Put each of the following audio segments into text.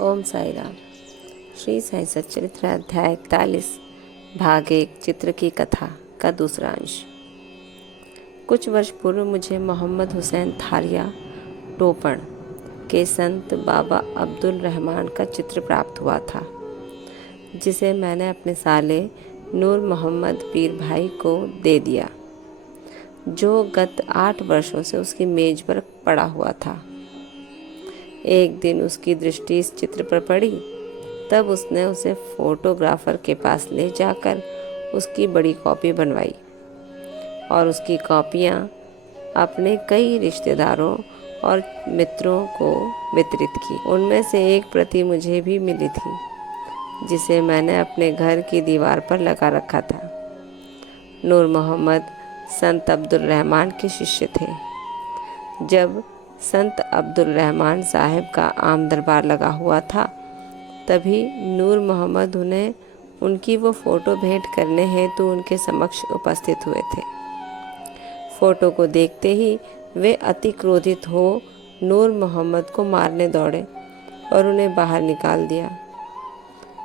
ओम साई राम। श्री साई सच्चरित्र अध्याय 41 भाग 1 चित्र की कथा का दूसरा अंश। कुछ वर्ष पूर्व मुझे मोहम्मद हुसैन थारिया टोपण के संत बाबा अब्दुल रहमान का चित्र प्राप्त हुआ था, जिसे मैंने अपने साले नूर मोहम्मद पीर भाई को दे दिया, जो गत 8 वर्षों से उसकी मेज पर पड़ा हुआ था। एक दिन उसकी दृष्टि इस चित्र पर पड़ी, तब उसने उसे फोटोग्राफर के पास ले जाकर उसकी बड़ी कॉपी बनवाई और उसकी कॉपियाँ अपने कई रिश्तेदारों और मित्रों को वितरित की। उनमें से एक प्रति मुझे भी मिली थी, जिसे मैंने अपने घर की दीवार पर लगा रखा था। नूर मोहम्मद संत अब्दुल रहमान के शिष्य थे। जब संत अब्दुल रहमान साहब का आम दरबार लगा हुआ था, तभी नूर मोहम्मद उन्हें उनकी वो फ़ोटो भेंट करने हेतु उनके समक्ष उपस्थित हुए थे। फ़ोटो को देखते ही वे अति क्रोधित हो नूर मोहम्मद को मारने दौड़े और उन्हें बाहर निकाल दिया।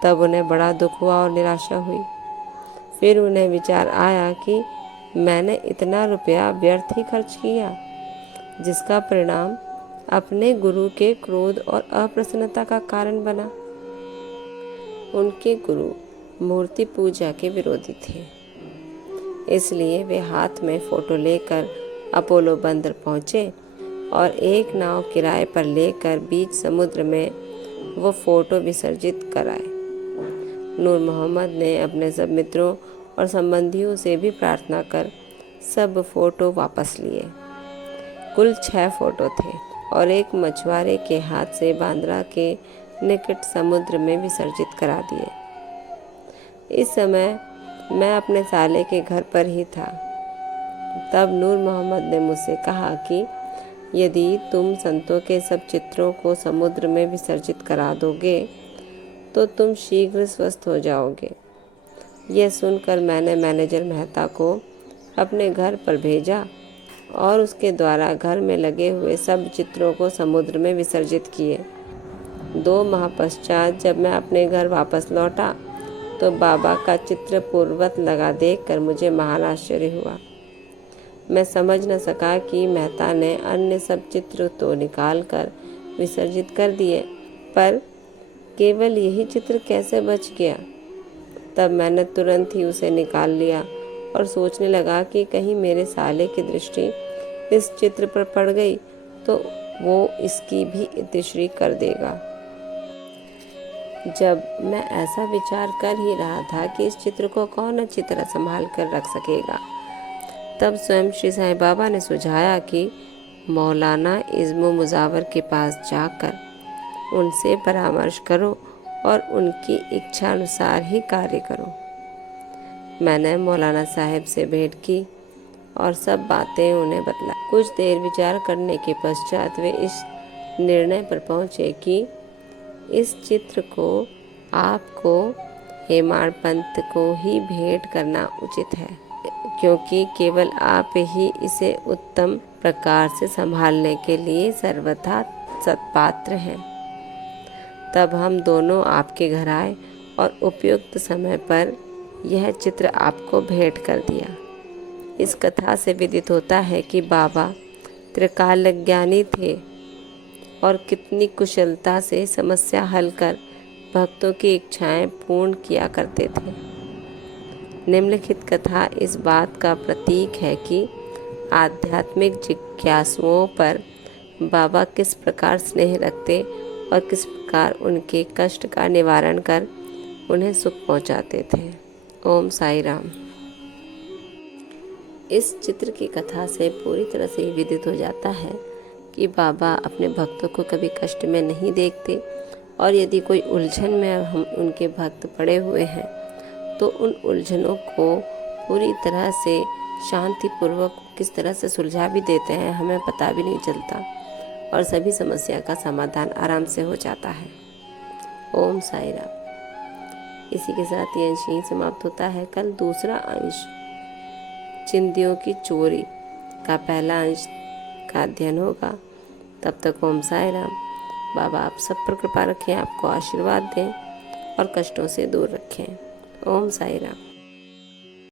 तब उन्हें बड़ा दुख हुआ और निराशा हुई। फिर उन्हें विचार आया कि मैंने इतना रुपया व्यर्थ ही खर्च किया, जिसका परिणाम अपने गुरु के क्रोध और अप्रसन्नता का कारण बना। उनके गुरु मूर्ति पूजा के विरोधी थे, इसलिए वे हाथ में फोटो लेकर अपोलो बंदर पहुँचे और एक नाव किराए पर लेकर बीच समुद्र में वो फोटो विसर्जित कराए। नूर मोहम्मद ने अपने सब मित्रों और संबंधियों से भी प्रार्थना कर सब फोटो वापस लिए। कुल 6 फोटो थे और एक मछुआरे के हाथ से बांद्रा के निकट समुद्र में विसर्जित करा दिए। इस समय मैं अपने साले के घर पर ही था। तब नूर मोहम्मद ने मुझसे कहा कि यदि तुम संतों के सब चित्रों को समुद्र में विसर्जित करा दोगे तो तुम शीघ्र स्वस्थ हो जाओगे। यह सुनकर मैंने मैनेजर मेहता को अपने घर पर भेजा और उसके द्वारा घर में लगे हुए सब चित्रों को समुद्र में विसर्जित किए। 2 माह पश्चात जब मैं अपने घर वापस लौटा तो बाबा का चित्र पूर्ववत लगा देखकर मुझे महान आश्चर्य हुआ। मैं समझ न सका कि मेहता ने अन्य सब चित्र तो निकाल कर विसर्जित कर दिए, पर केवल यही चित्र कैसे बच गया। तब मैंने तुरंत ही उसे निकाल लिया और सोचने लगा कि कहीं मेरे साले की दृष्टि इस चित्र पर पड़ गई तो वो इसकी भी इतिश्री कर देगा। जब मैं ऐसा विचार कर ही रहा था कि इस चित्र को कौन अच्छी तरह संभाल कर रख सकेगा, तब स्वयं श्री साईं बाबा ने सुझाया कि मौलाना इज़्म मुजावर के पास जाकर उनसे परामर्श करो और उनकी इच्छा अनुसार ही कार्य करो। मैंने मौलाना साहब से भेंट की और सब बातें उन्हें बतलाई। कुछ देर विचार करने के पश्चात वे इस निर्णय पर पहुँचे कि इस चित्र को आपको हेमाड़ पंत को ही भेंट करना उचित है, क्योंकि केवल आप ही इसे उत्तम प्रकार से संभालने के लिए सर्वथा सत्पात्र हैं। तब हम दोनों आपके घर आए और उपयुक्त समय पर यह चित्र आपको भेंट कर दिया। इस कथा से विदित होता है कि बाबा त्रिकालज्ञानी थे और कितनी कुशलता से समस्या हल कर भक्तों की इच्छाएं पूर्ण किया करते थे। निम्नलिखित कथा इस बात का प्रतीक है कि आध्यात्मिक जिज्ञासुओं पर बाबा किस प्रकार स्नेह रखते और किस प्रकार उनके कष्ट का निवारण कर उन्हें सुख पहुंचाते थे। ओम साई राम। इस चित्र की कथा से पूरी तरह से विदित हो जाता है कि बाबा अपने भक्तों को कभी कष्ट में नहीं देखते और यदि कोई उलझन में हम उनके भक्त पड़े हुए हैं तो उन उलझनों को पूरी तरह से शांतिपूर्वक किस तरह से सुलझा भी देते हैं, हमें पता भी नहीं चलता और सभी समस्या का समाधान आराम से हो जाता है। ओम साई राम। इसी के साथ ये अंश यहीं समाप्त होता है। कल दूसरा अंश चिंदियों की चोरी का पहला अंश का अध्ययन होगा। तब तक ओम साई राम। बाबा आप सब पर कृपा रखें, आपको आशीर्वाद दें और कष्टों से दूर रखें। ओम साई राम।